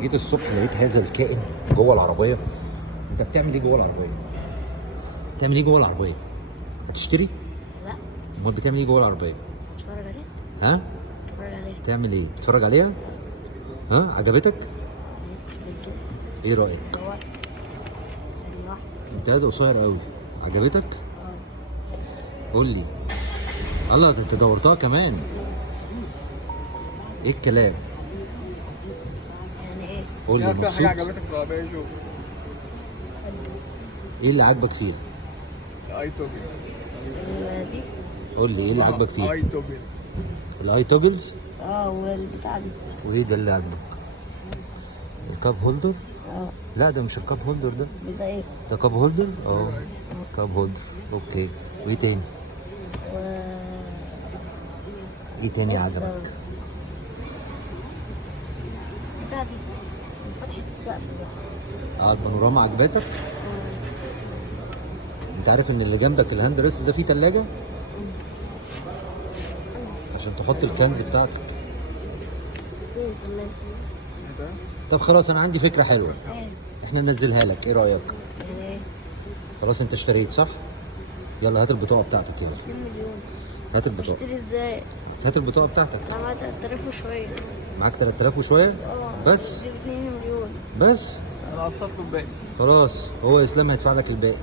جيت الصبح لقيت هذا الكائن جوه العربيه. انت بتعمل ايه جوه العربيه؟ بتعمل ايه جوه العربيه؟ هتشتري؟ لا. امال بتعمل ايه جوه العربيه؟ اتفرج عليه. ها؟ اتفرج عليه. تعمل ايه؟ تتفرج عليها؟ ها؟ عجبتك؟ ايه رايك؟ دور. ثانية واحدة. انت قاعد قصير قوي. عجبتك؟ قول لي. الله، ده انت دورتها كمان. ايه الكلام؟ يعني ايه؟ قول لي ايه اكتر مبسوط؟ حاجه عجبتك في العربيه شو؟ ايه اللي عاجبك فيها؟ الاي توجل. دي. قول لي ايه اللي عاجبك فيها؟ اي توجل. الاي توجلز؟ والبتاع دي. وايه ده اللي عاجبك؟ الكاب هولدر؟ لا ده مش الكاب هولدر ده. ده ايه؟ ده كاب هولدر؟ كاب هولدر. اوكي. وايه تاني؟ و ايه تاني بص، عجبك؟ بتاع دي. فتحة السقف ده. البانوراما عجبتك؟ انت عارف ان اللي جنبك الهاند ريست ده فيه تلاجة؟ عشان تحط الكنز بتاعتك. فين كمان؟ طب خلاص انا عندي فكرة حلوة. ايه؟ احنا ننزلها لك، ايه رأيك؟ يعني ايه؟ خلاص انت اشتريت صح؟ يلا هات البطاقة بتاعتك يلا. 2 مليون. هات البطاقة. اشتري ازاي؟ هات البطاقة بتاعتك. انا معايا 3000 وشوية. معاك 3000 وشوية؟ بس؟ دي 2 مليون. بس؟ انا قسطت له الباقي. خلاص هو اسلام هيدفع لك الباقي.